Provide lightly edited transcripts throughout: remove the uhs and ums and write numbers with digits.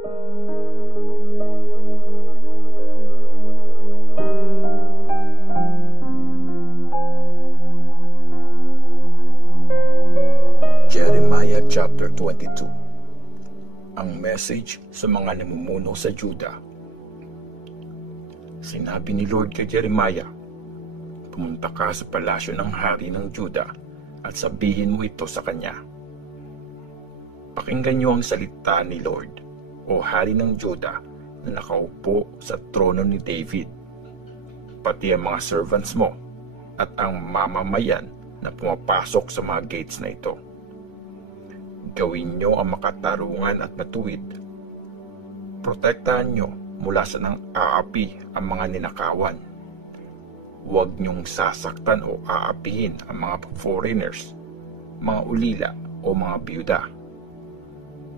Jeremiah chapter 22. Ang message sa mga namumuno sa Juda. Sinabi ni Lord kay Jeremiah, pumunta ka sa palasyo ng hari ng Juda at sabihin mo ito sa kanya. Pakinggan niyo ang salita ni Lord, o hari ng Juda na nakaupo sa trono ni David, pati ang mga servants mo at ang mamamayan na pumapasok sa mga gates na ito. Gawin nyo ang makatarungan at matuwid. Protektahan nyo mula sa nang aapi ang mga ninakawan. Huwag nyong sasaktan o aapihin ang mga foreigners, mga ulila o mga byuda.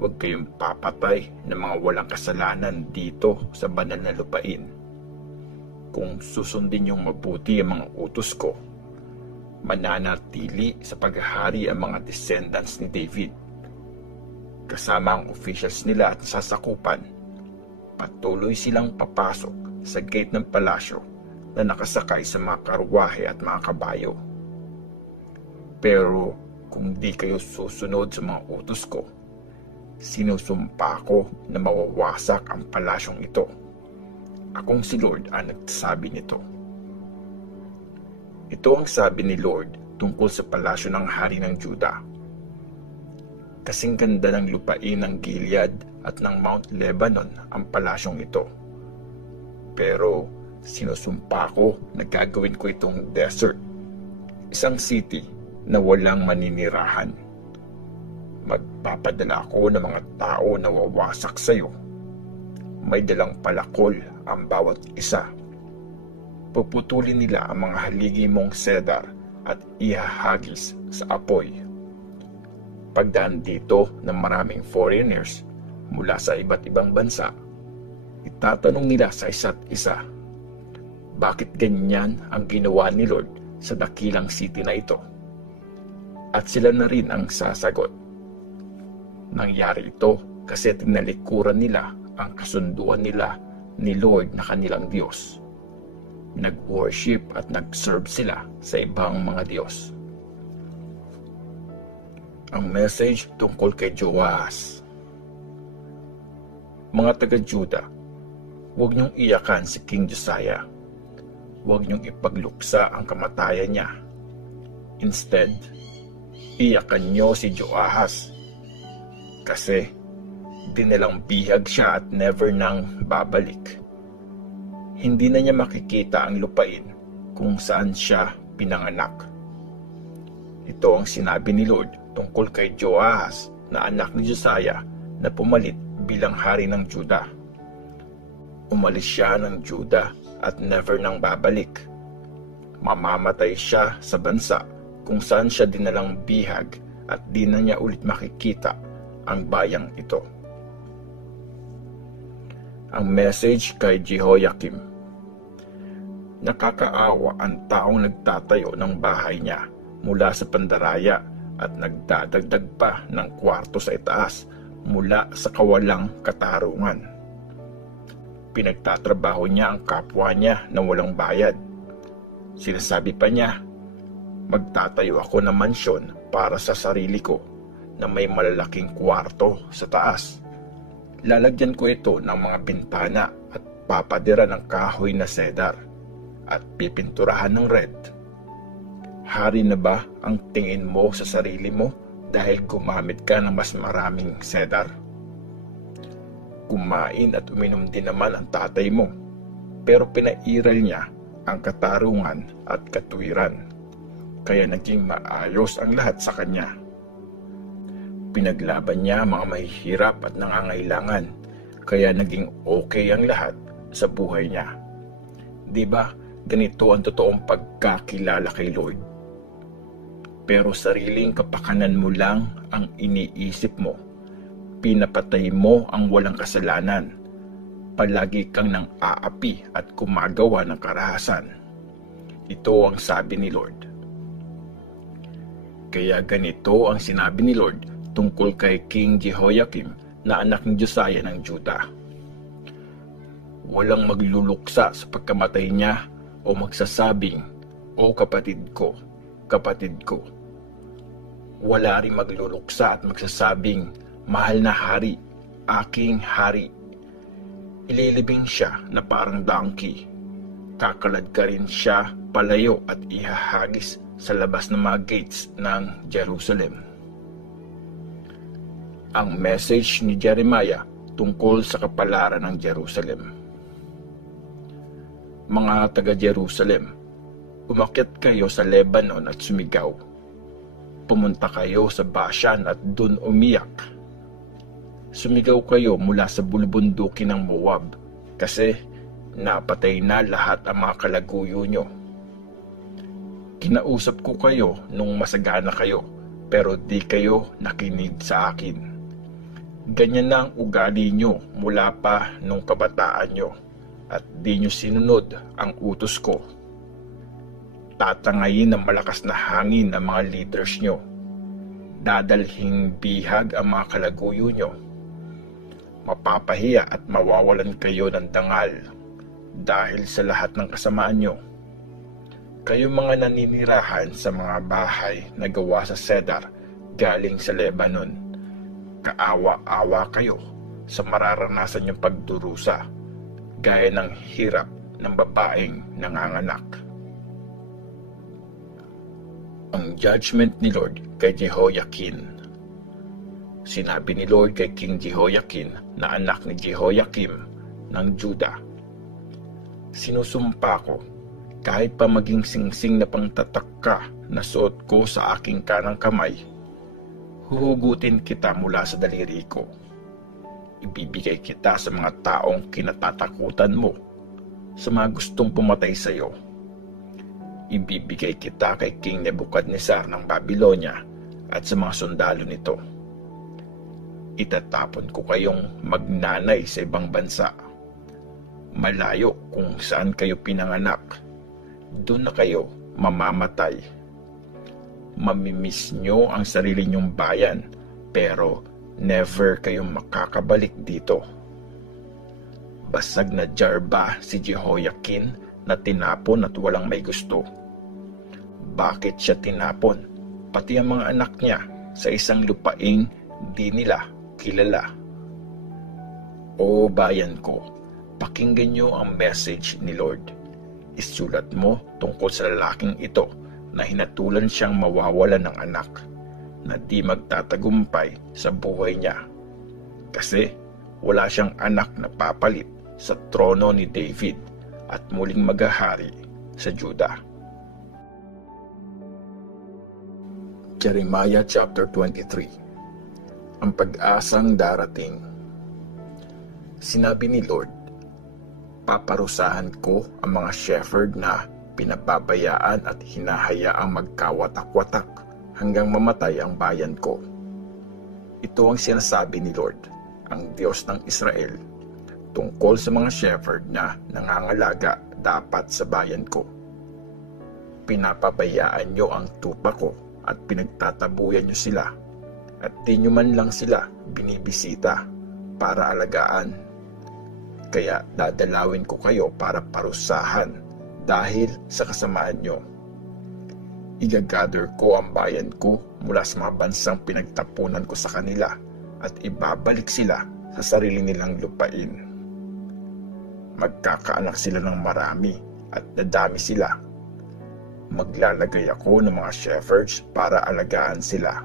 Huwag kayong papatay ng mga walang kasalanan dito sa banal na lupain. Kung susundin nyong mabuti ang mga utos ko, mananatili sa paghahari ang mga descendants ni David. Kasama ang officials nila at sasakupan, patuloy silang papasok sa gate ng palasyo na nakasakay sa mga karwahe at mga kabayo. Pero kung di kayo susunod sa mga utos ko, sinusumpa ko na mawawasak ang palasyong ito. Akong si Lord ang nagsasabi nito. Ito ang sabi ni Lord tungkol sa palasyo ng hari ng Juda. Kasing ganda ng lupain ng Gilead at ng Mount Lebanon ang palasyong ito. Pero sinusumpa ko na gagawin ko itong desert, isang city na walang maninirahan. Magpapadala ako ng mga tao na wawasak sa iyo. May dalang palakol ang bawat isa. Puputulin nila ang mga haligi mong cedar at ihahagis sa apoy. Pagdaan dito ng maraming foreigners mula sa iba't ibang bansa, itatanong nila sa isa't isa, bakit ganyan ang ginawa ni Lord sa dakilang city na ito? At sila na rin ang sasagot, nangyari ito kasi tinalikuran nila ang kasunduan nila ni Lord na kanilang Diyos. Nag-worship at nag-serve sila sa ibang mga Diyos. Ang message tungkol kay Joahaz. Mga taga-Juda, huwag niyong iyakan si King Josiah. Huwag niyong ipagluksa ang kamatayan niya. Instead, iyakan niyo si Joahaz. Kasi dinalang bihag siya at never nang babalik. Hindi na niya makikita ang lupain kung saan siya pinanganak. Ito ang sinabi ni Lord tungkol kay Joahaz na anak ni Josiah na pumalit bilang hari ng Juda. Umalis siya ng Juda at never nang babalik. Mamamatay siya sa bansa kung saan siya dinalang bihag at di na niya ulit makikita ang bayang ito. Ang message kay Jehoiakim. Nakakaawa ang taong nagtatayo ng bahay niya mula sa pandaraya at nagdadagdag pa ng kwarto sa itaas mula sa kawalang katarungan. Pinagtatrabaho niya ang kapwa niya na walang bayad. Sinasabi pa niya, magtatayo ako ng mansyon para sa sarili ko na may malalaking kwarto sa taas. Lalagyan ko ito ng mga bintana at papadira ng kahoy na cedar at pipinturahan ng red. Hari na ba ang tingin mo sa sarili mo dahil gumamit ka ng mas maraming cedar? Kumain at uminom din naman ang tatay mo, pero pinairal niya ang katarungan at katuwiran, kaya naging maayos ang lahat sa kanya. Pinaglaban niya mga mahihirap at nangangailangan, kaya naging okay ang lahat sa buhay niya. Diba, ganito ang totoong pagkakilala kay Lord? Pero sariling kapakanan mo lang ang iniisip mo. Pinapatay mo ang walang kasalanan. Palagi kang nang aapi at gumagawa ng karahasan. Ito ang sabi ni Lord. Kaya ganito ang sinabi ni Lord tungkol kay King Jehoiakim na anak ni Josiah ng Juda. Walang magluluksa sa pagkamatay niya o magsasabing, "O kapatid ko, kapatid ko." Wala rin magluluksa at magsasabing, "Mahal na hari, aking hari." Ililibing siya na parang donkey. Kakalad ka rin siya palayo at ihahagis sa labas ng mga gates ng Jerusalem. Ang message ni Jeremiah tungkol sa kapalaran ng Jerusalem. Mga taga-Jerusalem, umakyat kayo sa Lebanon at sumigaw. Pumunta kayo sa Bashan at dun umiyak. Sumigaw kayo mula sa bulubundukin ng Moab, kasi napatay na lahat ang mga kalaguyo nyo. Kinausap ko kayo nung masagana kayo, pero di kayo nakinig sa akin. Ganyan na ang ugali nyo mula pa nung kabataan nyo, at di nyo sinunod ang utos ko. Tatangayin ng malakas na hangin ang mga leaders nyo. Dadalhing bihag ang mga kalaguyo nyo. Mapapahiya at mawawalan kayo ng dangal dahil sa lahat ng kasamaan nyo. Kayo mga naninirahan sa mga bahay na gawa sa cedar galing sa Lebanon, kaawa-awa kayo sa mararanasan nyong pagdurusa, gaya ng hirap ng babaeng nanganganak. Ang judgment ni Lord kay Jehoiakim. Sinabi ni Lord kay King Jehoiakim na anak ni Jehoiakim ng Juda, "Sinusumpa ko, kahit pa maging singsing na pangtatak ka na suot ko sa aking kanang kamay, huhugutin kita mula sa daliri ko. Ibibigay kita sa mga taong kinatatakutan mo, sa mga gustong pumatay sa iyo. Ibibigay kita kay King Nebuchadnezzar ng Babylonia at sa mga sundalo nito. Itatapon ko kayong magnanay sa ibang bansa. Malayo kung saan kayo pinanganak, doon na kayo mamamatay. Mamimiss nyo ang sarili nyong bayan, pero never kayong makakabalik dito." Basag na jar ba si Jehoiakim na tinapon at walang may gusto? Bakit siya tinapon, pati ang mga anak niya, sa isang lupaing di nila kilala? O bayan ko, pakinggan nyo ang message ni Lord. Isulat mo tungkol sa lalaking ito na hinatulan siyang mawawalan ng anak, na di magtatagumpay sa buhay niya, kasi wala siyang anak na papalit sa trono ni David at muling maghahari sa Juda. Jeremiah chapter 23. Ang pag-asang darating. Sinabi ni Lord, "Paparusahan ko ang mga shepherd na pinababayaan at hinahayaang magkawatak-watak hanggang mamatay ang bayan ko." Ito ang sinasabi ni Lord, ang Diyos ng Israel, tungkol sa mga shepherd na nangangalaga dapat sa bayan ko. Pinapabayaan nyo ang tupa ko at pinagtatabuyan nyo sila, at di nyo man lang sila binibisita para alagaan. Kaya dadalawin ko kayo para parusahan dahil sa kasamaan nyo. Igagather ko ang bayan ko mula sa mga bansang pinagtapunan ko sa kanila at ibabalik sila sa sarili nilang lupain. Magkakaanak sila ng marami at dadami sila. Maglalagay ako ng mga shepherds para alagaan sila.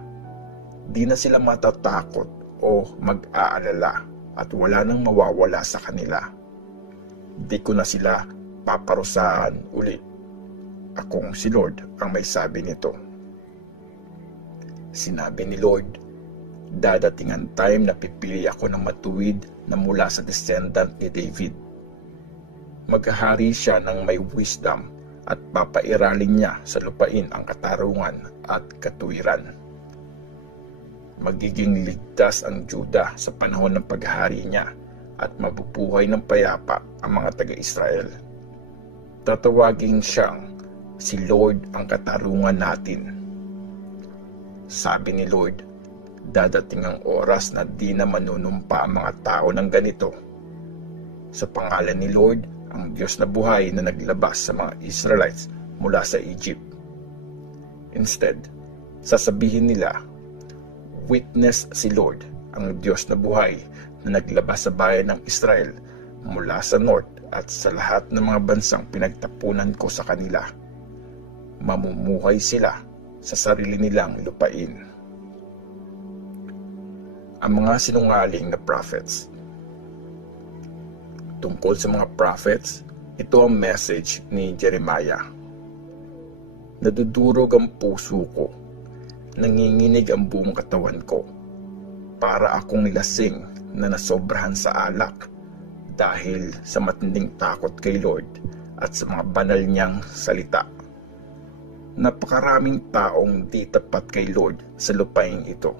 Di na sila matatakot o mag-aalala at wala nang mawawala sa kanila. Di ko na sila paparusahan ulit. Akong si Lord ang may sabi nito. Sinabi ni Lord, dadating ang time na pipili ako ng matuwid na mula sa descendant ni David. Maghahari siya ng may wisdom at papairalin niya sa lupain ang katarungan at katuwiran. Magiging ligtas ang Juda sa panahon ng paghahari niya at mabubuhay ng payapa ang mga taga-Israel. Tatawagin siyang si Lord ang katarungan natin. Sabi ni Lord, Dadating ang oras na di na manunumpa ang mga tao ng ganito. Sa pangalan ni Lord, ang Diyos na buhay na naglabas sa mga Israelites mula sa Egypt. Instead, sasabihin nila, witness si Lord, ang Diyos na buhay na naglabas sa bayan ng Israel mula sa north at sa lahat ng mga bansang pinagtapunan ko sa kanila. Mamumuhay sila sa sarili nilang lupain. Ang mga sinungaling na prophets. Tungkol sa mga prophets, ito ang message ni Jeremiah. Nadudurog ang puso ko, nanginginig ang buong katawan ko, para akong lasing na nasobrahan sa alak dahil sa matinding takot kay Lord at sa mga banal niyang salita. Napakaraming taong di tapat kay Lord sa lupain ito.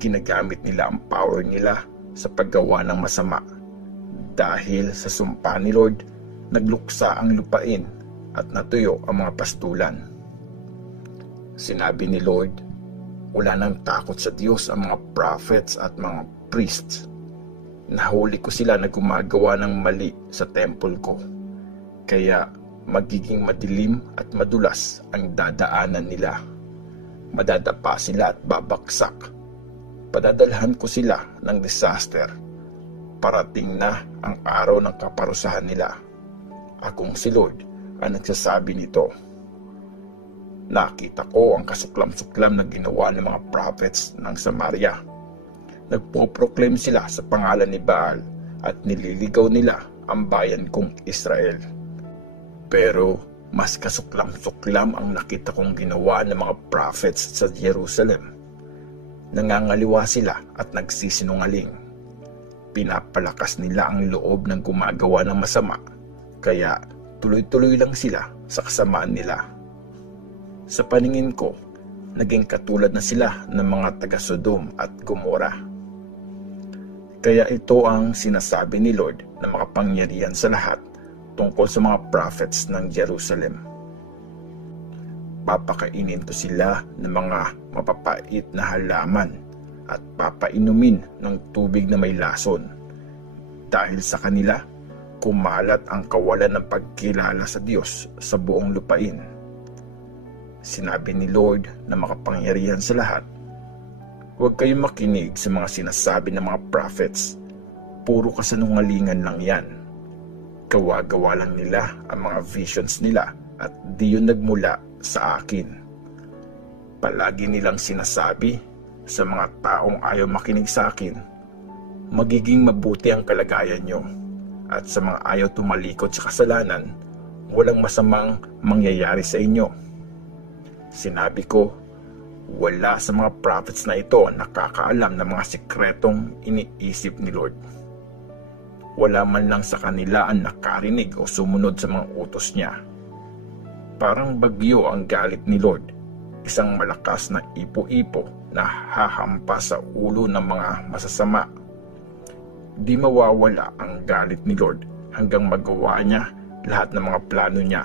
Ginagamit nila ang power nila sa paggawa ng masama. Dahil sa sumpa ni Lord, nagluksa ang lupain at natuyo ang mga pastulan. Sinabi ni Lord, wala nang takot sa Diyos ang mga prophets at mga priests. Nahuli ko sila na gumagawa ng mali sa temple ko. Kaya magiging madilim at madulas ang dadaanan nila. Madadapa sila at babaksak. Padadalhan ko sila ng disaster. Parating na ang araw ng kaparusahan nila. Akong si Lord ang nagsasabi nito. Nakita ko ang kasuklam-suklam na ginawa ng mga prophets ng Samaria. Nagpo-proclaim sila sa pangalan ni Baal at nililigaw nila ang bayan kong Israel. Pero mas kasuklam-suklam ang nakita kong ginawa ng mga prophets sa Jerusalem. Nangangaliwa sila at nagsisinungaling. Pinapalakas nila ang loob ng gumagawa ng masama, kaya tuloy-tuloy lang sila sa kasamaan nila. Sa paningin ko, naging katulad na sila ng mga taga-Sodom at Gomora. Kaya ito ang sinasabi ni Lord na makapangyarihan sa lahat tungkol sa mga prophets ng Jerusalem. Papakainin ko sila ng mga mapapait na halaman at papainumin ng tubig na may lason. Dahil sa kanila, kumalat ang kawalan ng pagkilala sa Diyos sa buong lupain. Sinabi ni Lord na makapangyarihan sa lahat, huwag kayong makinig sa mga sinasabi ng mga prophets. Puro kasinungalingan lang yan. Gawa-gawa lang nila ang mga visions nila at di yun nagmula sa akin. Palagi nilang sinasabi sa mga taong ayaw makinig sa akin, magiging mabuti ang kalagayan nyo, at sa mga ayaw tumalikod sa kasalanan, walang masamang mangyayari sa inyo. Sinabi ko, wala sa mga prophets na ito ang nakakaalam ng mga sikretong iniisip ni Lord. Wala man lang sa kanila ang nakarinig o sumunod sa mga utos niya. Parang bagyo ang galit ni Lord, isang malakas na ipo-ipo na hahampas sa ulo ng mga masasama. Di mawawala ang galit ni Lord hanggang magawa niya lahat ng mga plano niya.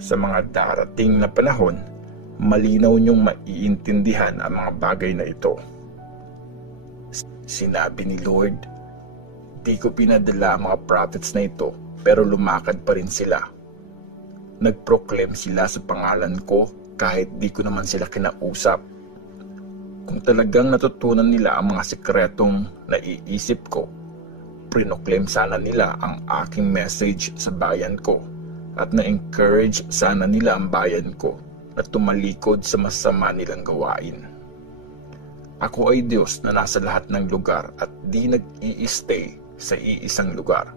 Sa mga darating na panahon, malinaw niyong maiintindihan ang mga bagay na ito. Sinabi ni Lord, di ko pinadala ang mga prophets na ito, pero lumakad pa rin sila. Nagproclaim sila sa pangalan ko kahit di ko naman sila kinausap. Kung talagang natutunan nila ang mga sikretong naiisip ko, prinoclaim sana nila ang aking message sa bayan ko at na-encourage sana nila ang bayan ko na tumalikod sa masama nilang gawain. Ako ay Diyos na nasa lahat ng lugar at di nag-i-stay sa iisang lugar.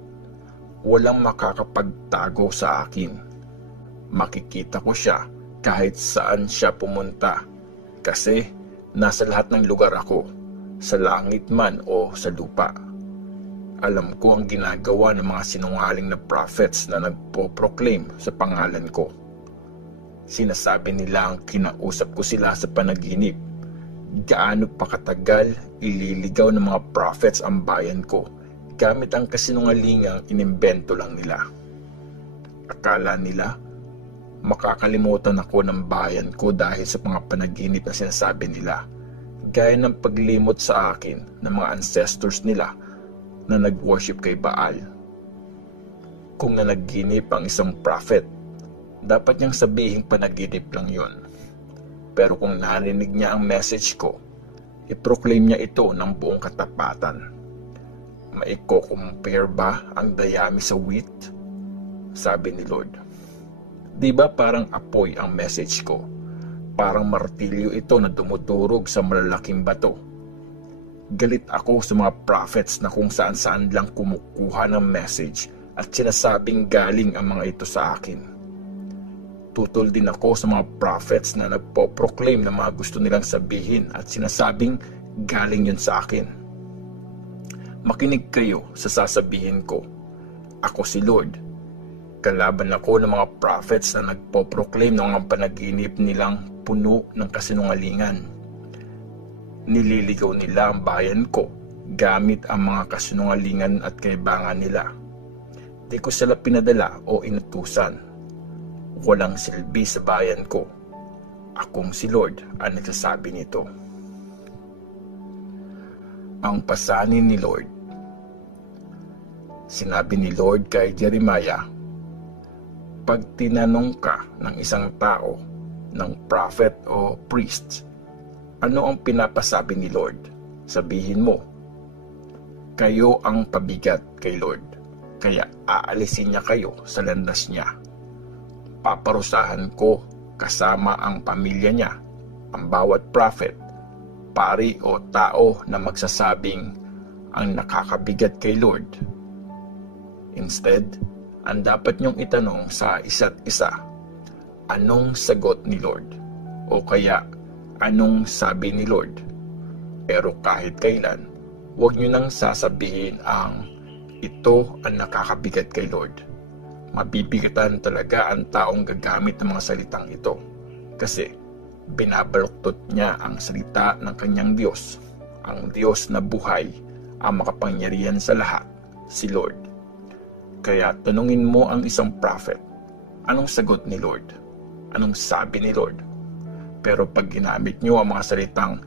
Walang makakapagtago sa akin. Makikita ko siya kahit saan siya pumunta kasi nasa lahat ng lugar ako, sa langit man o sa lupa. Alam ko ang ginagawa ng mga sinungaling na prophets na nagpo-proclaim sa pangalan ko. Sinasabi nila ang kinausap ko sila sa panaginip. Gaano pa katagal ililigaw ng mga prophets ang bayan ko gamit ang kasinungalingang inimbento lang nila. Akala nila makakalimutan ako ng bayan ko dahil sa mga panaginip na sinasabi nila. gaya ng paglimot sa akin ng mga ancestors nila na nag-worship kay Baal. Kung nanaginip ang isang prophet, dapat niyang sabihin panaginip lang yun. Pero kung narinig niya ang message ko, i-proclaim niya ito ng buong katapatan. Maiko-compare ba ang dayami sa wheat? Sabi ni Lord. Di ba parang apoy ang message ko? Parang martilyo ito na dumudurog sa malalaking bato. Galit ako sa mga prophets na kung saan-saan lang kumukuha ng message at sinasabing galing ang mga ito sa akin. Tutol din ako sa mga prophets na nagpo-proclaim ng mga gusto nilang sabihin at sinasabing galing yun sa akin. Makinig kayo sa sasabihin ko. Ako si Lord. Kalaban ako ng mga prophets na nagpo-proclaim ng mga panaginip nilang puno ng kasinungalingan. Nililigaw nila ang bayan ko gamit ang mga kasinungalingan at kaibangan nila. Di ko sila pinadala o inutusan. Walang silbi sa bayan ko. Akong si Lord ang nagsasabi nito. Ang pasanin ni Lord. Sinabi ni Lord kay Jeremiah, pag tinanong ka ng isang tao, ng prophet o priest, ano ang pinapasabi ni Lord? Sabihin mo, kayo ang pabigat kay Lord, kaya aalisin niya kayo sa landas niya. Paparusahan ko kasama ang pamilya niya, ang bawat prophet, pari o tao na magsasabing ang nakakabigat kay Lord. Instead, ang dapat niyong itanong sa isa't isa, anong sagot ni Lord? O kaya, anong sabi ni Lord? Pero kahit kailan, huwag niyo nang sasabihin ang ito ang nakakabigat kay Lord. Mabibigatan talaga ang taong gagamit ng mga salitang ito kasi binabaluktot niya ang salita ng kanyang Diyos, ang Diyos na buhay, ang makapangyarihan sa lahat, si Lord. Kaya tanungin mo ang isang prophet, anong sagot ni Lord? Anong sabi ni Lord? Pero pag ginamit niyo ang mga salitang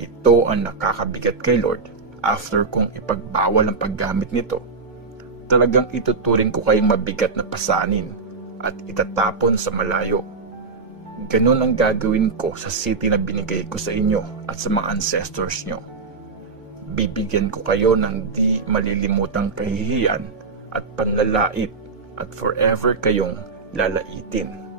ito ang nakakabigat kay Lord, after kong ipagbawal ang paggamit nito, talagang ituturing ko kayong mabigat na pasanin at itatapon sa malayo. Ganon ang gagawin ko sa city na binigay ko sa inyo at sa mga ancestors nyo. Bibigyan ko kayo ng di malilimutang kahihiyan at panlalait at forever kayong lalaitin.